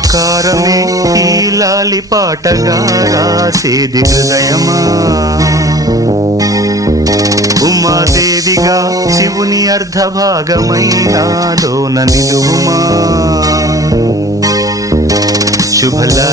మమకారమే ఈ లాలి పాటగా రాసేది హృదయమా. ఉమాదేవిగా శివుని అర్ధభాగమైనాలోన నిలువుమా. శుభలా